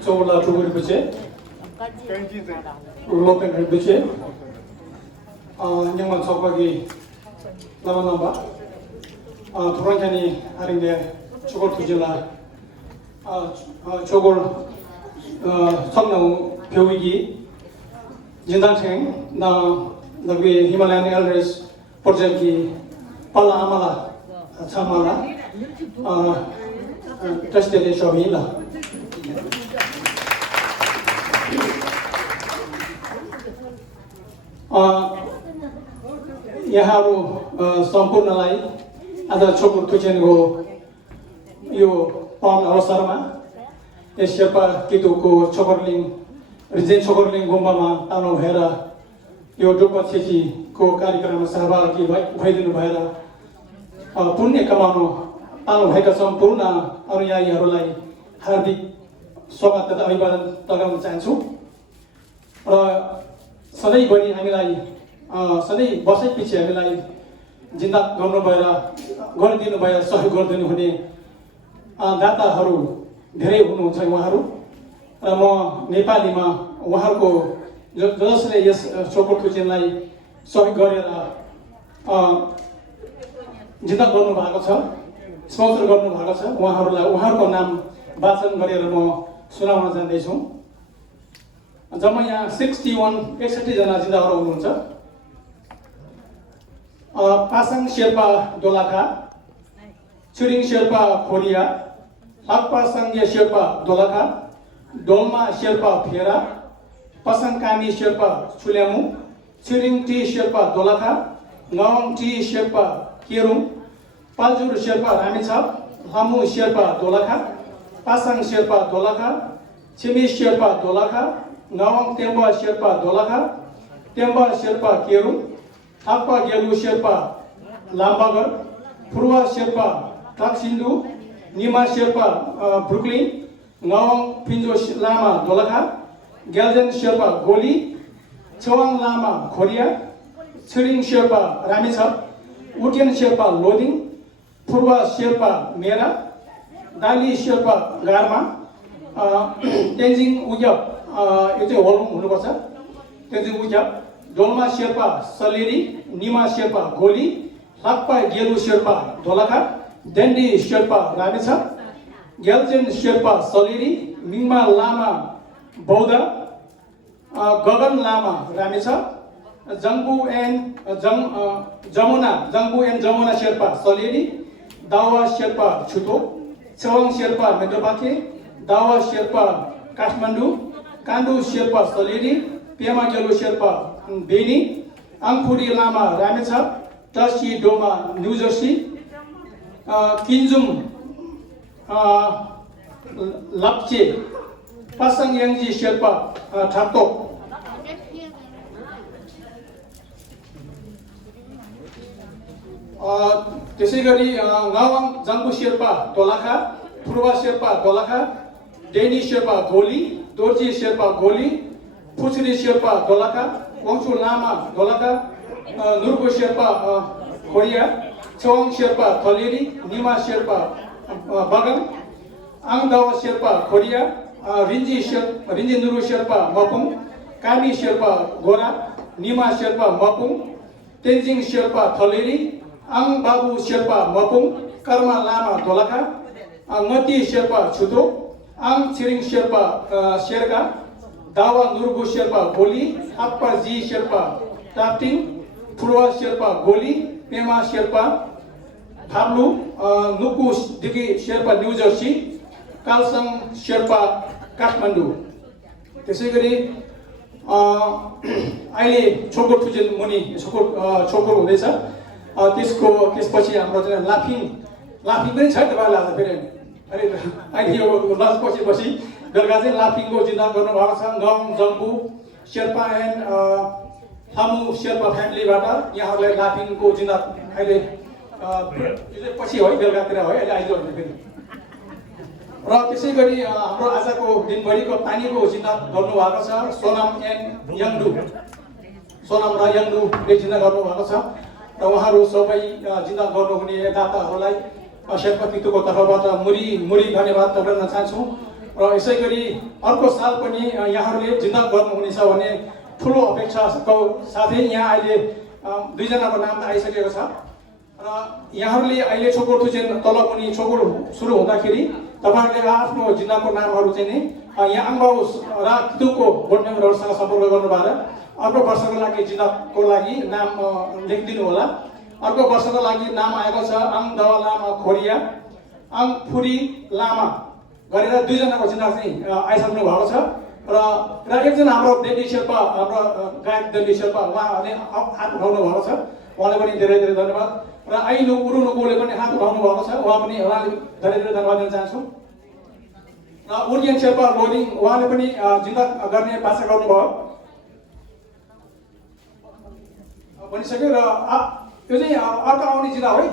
Coba coba dibaca, lopen dibaca, nyaman sok lagi lama-lama, turun kani hari ini cokol tujuh lah, cokol 성능 교육이 진단생 나 나비 히말라얀 엘레스 프로젝트 팔라 아마라 참마라 테스트에 쇼미라 यहाँहरु सम्पूर्णलाई आज छोको तुजेनको यो पाउन अवसरमा यस शेर्पा कितुको छोकरलिङ रिजेन छोकरलिङ गुम्बामा आउनु भएर यो डुक्पा छेचीको कार्यक्रममा सहभागी भइदिनु भएर पुण्य कमाउनु आउनु भएका सम्पूर्ण अनुयायीहरूलाई हार्दिक स्वागत तथा अभिवादन टगाउन चाहन्छु र सधैँभरि हामीलाई सधैँ वर्षैपछि हामीलाई जिन्दा गरिदिनु भएर सहयोग गरिदिनु हुने दाताहरू धेरै हुनुहुन्छ उहाँहरू र म नेपालीमा उहाँहरूको जसले यस छोको तुजेनलाई सहयोग गरेर जिन्दा गर्नु भएको छ स्पोन्सर गर्नु भएको छ उहाँहरूको नाम वाचन गरेर म सुनाउन जाँदैछु जम्मा यहाँ 61 जना जिन्दाहरू हुनुहुन्छ पासाङ शेर्पा दोलाखा छुरिङ शेर्पा खोरिया लाक्पा सङ्घे शेर्पा दोलाखा डोल्मा शेर्पा फेरा Pasang Kami Sherpa Chhulyamu Chhiring T Sherpa Dolakha Nawang T Sherpa Kerung Paljur Sherpa Ramechhap Lamu Sherpa Dolakha Pasang Sherpa Dolakha Chhimi Sherpa Dolakha Nawang Temba Sherpa Dolakha Temba Sherpa Kerung Thappa Gelu Sherpa Lambagar Phurba Sherpa Taksindu Nima Sherpa Brooklyn Nawang Pinjo Lama Dolakha Gyaljen Sherpa Goli Chhewang लामा खोरिया छिरिङ शेर्पा रामेछाप उटेन शेर्पा लोदिङ फुर्वा शेर्पा मेरा दाली शेर्पा गारमा तेन्जिङ उज्याप यो चाहिँ होलम हुनुपर्छ तेन्जिङ उज्याप डोल्मा शेर्पा सलेरी निमा शेर्पा गोली लाक्पा गेलु शेर्पा दोलाखा डेन्डी शेर्पा रामेछाप ग्याल्जेन शेर्पा सलेरी मिङमा Lama Bauddha Gagan Lama Ramechhap Jambu and Jamuna Sherpa Salleri Dawa Sherpa Chhuto Chhewang Sherpa Medobakhe Dawa Sherpa Kathmandu Kandu Sherpa Salleri Pema Gelu Sherpa Beni Angkhuri Lama Ramechhap Tashi Doma New Jersey Kinjum Lapche Pasang Yangji Sherpa Thaktok त्यसै गरी गावाङ जाङ्बु शेर्पा दोलाखा फुर्वा शेर्पा दोलाखा डेनी शेर्पा गोली दोर्जी शेर्पा गोली फुचरी शेर्पा दोलाखा वङचु लामा दोलाखा नुर्गो शेर्पा खोरिया छवाङ शेर्पा थलेरी निमा शेर्पा बगन आङदावा शेर्पा खोरिया रिन्जी नुरु शेर्पा मपुङ कामी शेर्पा गोरा निमा शेर्पा मपुङ तेन्जिङ शेर्पा थलेरी आङ बाबु शेर्पा मपुङ कर्मा लामा दोलाखा मती शेर्पा छुतो आङ छिरिङ शेर्पा शेर्गा दावा नुर्गु शेर्पा गोली आप्पा जी शेर्पा टाप्टिङ फुर्वा शेर्पा गोली पेमा शेर्पा थाब्लु नुकु दिकी शेर्पा न्यू जर्सी कालसङ शेर्पा काठमाडौँ त्यसै गरी अहिले छोको तुजेन मुनि छोको हुँदैछ त्यसपछि हाम्रो चाहिँ लाफिङ पनि छ तपाईँलाई आज फेरि अहिले यो लन्च पछि बेलुका चाहिँ लाफिङको जिन्दा गर्नुभएको छ गङ जम्बु शेर्पा एन्ड थामु शेर्पा फ्यामिलीबाट यहाँहरूलाई लाफिङको जिन्दा अहिले यो चाहिँ पछि है बेलुकातिर है अहिले आइज भने फेरि र त्यसै गरी हाम्रो आजको दिनभरिको पानीको जिन्ना गर्नुभएको छ सोनाम एन याङ्डु सोनाम र याङ्डुले जिन्ना गर्नुभएको छ र उहाँहरू सबै जिन्ना गर्नुहुने दाताहरूलाई शेर्पा कितुको तर्फबाट मुरी धन्यवाद टक्राउन चाहन्छु र यसै गरी अर्को साल पनि यहाँहरूले जिन्ना गर्नुहुनेछ भने ठुलो अपेक्षाको साथै यहाँ अहिले दुईजनाको नाम आइसकेको छ र यहाँहरूले अहिले छोकोर तुजेन तल पनि छोकोर सुरु हुँदाखेरि तपाईहरुले आफ्नो जिल्लाको नामहरू चाहिँ नि यहाँ आङबाउ र कितुको बोर्ड मेम्बरहरूसँग सम्पर्क गर्नु भएर अर्को वर्षको लागि जिल्लाको लागि नाम लेखिदिनु होला अर्को वर्षको लागि नाम आएको छ आङ दवा लामा खोरिया आङ फुरी लामा गरेर दुईजनाको जिल्ला चाहिँ आइसक्नु भएको छ र एकजना हाम्रो डेली शेर्पा हाम्रो गायक डेली शेर्पा उहाँले हात उठाउनु भएको छ उहाँलाई पनि धेरै धेरै धन्यवाद र आइनु उरुनुकोले पनि हात उठाउनु भएको छ उहाँ पनि उहाँले धेरै धेरै धन्यवाद दिन चाहन्छु र उर्गेन शेर्पा लोदिङ उहाँले पनि जिल्ला गर्ने बाचा गर्नुभयो भनिसक्यो र यो चाहिँ अर्को आउने जिल्ला है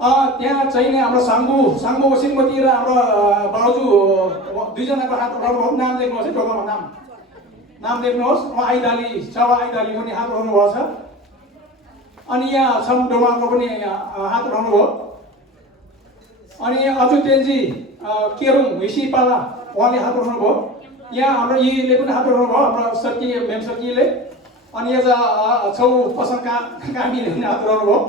त्यहाँ चाहिँ नि हाम्रो साङ्गु श्रीमती र हाम्रो बाउजू दुईजनाको हात उठाउनु नाम लेख्नुहोस् है टोकामा नाम लेख्नुहोस् आइदाली छावा आइदाली पनि हात उठाउनु भएको छ अनि यहाँ छम डोमाको पनि हात उठाउनु भयो अनि अझु तेन्जी केरुङ हिसीपाला उहाँले हात उठाउनु भयो यहाँ हाम्रो यीले पनि हात उठाउनु भयो हाम्रो सर्की मेम सर्कीले अनि यता छौ पसङका कामीले पनि हात उठाउनु भयो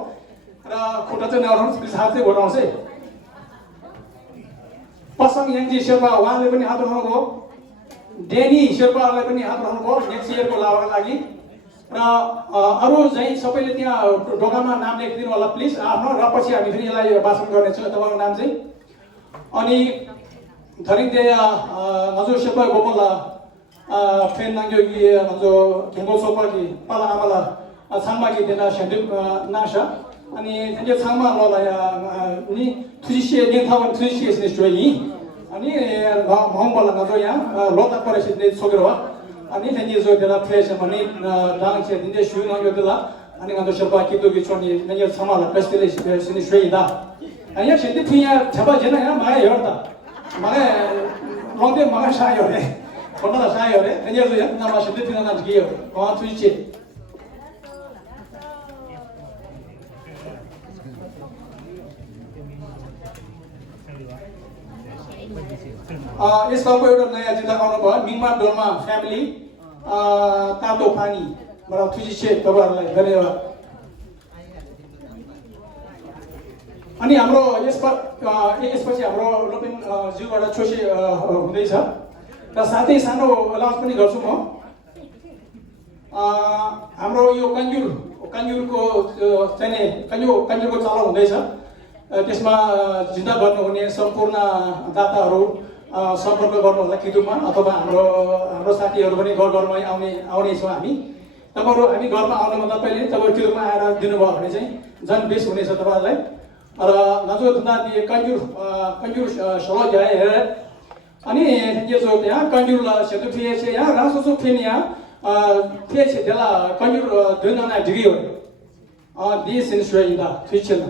र खुट्टा चाहिँ नउठाउनुहोस् प्लिज हात चाहिँ उठाउनुहोस् है पसङ याङजी शेर्पा उहाँले पनि हात उठाउनु भयो डेनी शेर्पालाई पनि हात उठाउनु भयो नेक्स्ट इयरको लाभाको लागि र अरू चाहिँ सबैले त्यहाँ ढोकामा नाम लेखिदिनु होला प्लिज आफ्नो र पछि हामी फेरि यसलाई भाषण गर्नेछौँ तपाईँको नाम चाहिँ अनि धरिङदे नजु शेर्पा गोमला फेन नाङ्ग्योगी नजु घेङ्गो सोपाकी पाला आमाला छाङमाकी देना सेन्डिप नाशा अनि त्यहाँ छाङमा लला नि थुजिसे नेथावन थुजिसे स्ने जोइ अनि महङबला नजो यहाँ लोता परेछ ने सोगेर वा अनि त्यहाँ जो देला फ्रेस भने दाङसे दिने सुइ नगयो देला अनि नजो शेर्पा कितुकी छोनी नया छमाला पेस्टले स्ने जोइ दा अनि यहाँ सेन्डि फुया छबा जेना यहाँ माया हेर्दा माया लङदे माया सायो रे भन्दा सायो रे अनि यो यहाँ नाम सेन्डि फुया नाम गियो वा थुजिसे यस सालको एउटा नयाँ जिल्ला आउनु भयो मिङमा डोल्मा फ्यामिली तातो पानी बाट थुजिसे तपाईहरुलाई धन्यवाद अनि हाम्रो यसपछि हाम्रो लोपिन ज्यूबाट छोसे हुँदैछ र साथै सानो अनाउन्स पनि गर्छु म हाम्रो यो कन्जुरको चाहिँ कन्जुरको चलो हुँदैछ त्यसमा जिल्ला गर्नुहुने सम्पूर्ण दाताहरू सम्पर्क गर्नु होला कितुमा अथवा हाम्रो साथीहरू पनि घरमा आउने छौँ हामी तपाईँहरू हामी घरमा आउनुभन्दा पहिले तपाईँहरू कितुमा आएर दिनुभयो भने चाहिँ झन् बेस हुनेछ तपाईँहरूलाई र नजो धुन्दा कन्जुर सलो जाए अनि यो जो त्यहाँ कन्जुर सेतु फिए छ यहाँ रासोसो फेन यहाँ फिए छ त्यसला कन्जुर दुईजना डिग्री हो दिस इन श्रेयदा फिचन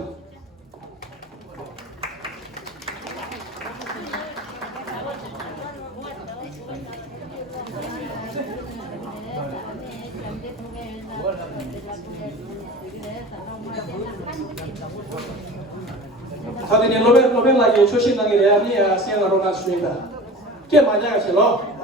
사진이 로벨라기 초신당이 레아니 시행하러 나왔습니다. 꽤 많이 하시죠?